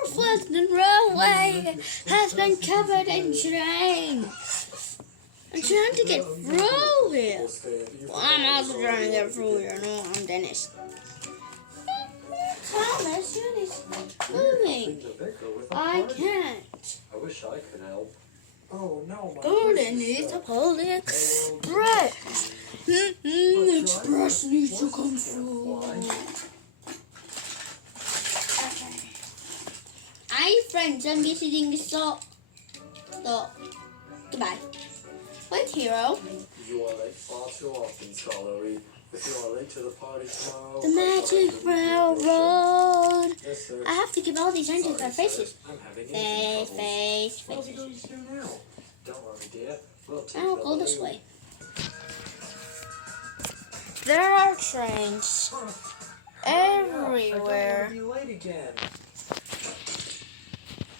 Our Flintstone railway has been covered in trains. I'm trying to get through here. Well, I'm also trying to get through here. No, I'm Dennis. Thomas, you're moving. I can't. I wish I could help. Oh no, my Golden needs to pull the express. The express needs to come through. Hi friends, I'm visiting the stop. Goodbye. Wait, hero. You are late far too often, Scholarly. If you are late to the party tomorrow... The magic railroad. Yes, sir. I have to give all these angels their faces. I'm having Face. What are we going to do now? Don't worry, dear. We'll take I'll the go this balloon. way. There are trains everywhere. I'll be late again.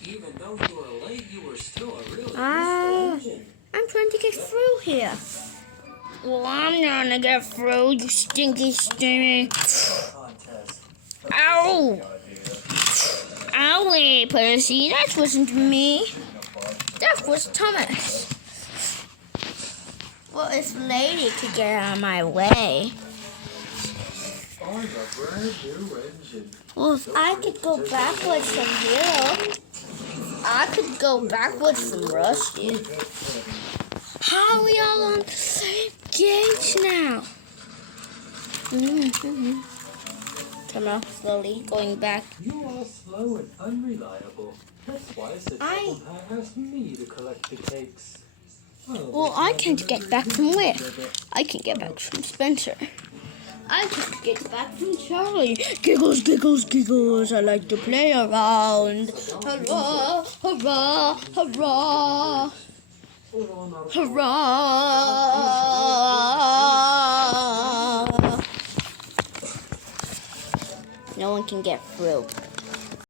Even though you were late, you were still a really I'm trying to get through here. Well, I'm gonna get through, you stinky. Ow! Owie, pussy. That wasn't me. That was Thomas. Well, if Lady could get out of my way. I'm a brand new engine. Well, if I could go backwards from Hero, I could go backwards from Rusty. How are we all on the same gauge now? Come on, slowly going back. You are slow and unreliable. That's why Sitcom asked me to collect the cakes. Well, I can't get back from where? I can get back from Spencer. I can get back from Charlie. Giggles, giggles, giggles. I like to play around. Hurrah, hurrah, hurrah. Hurrah! No one can get through.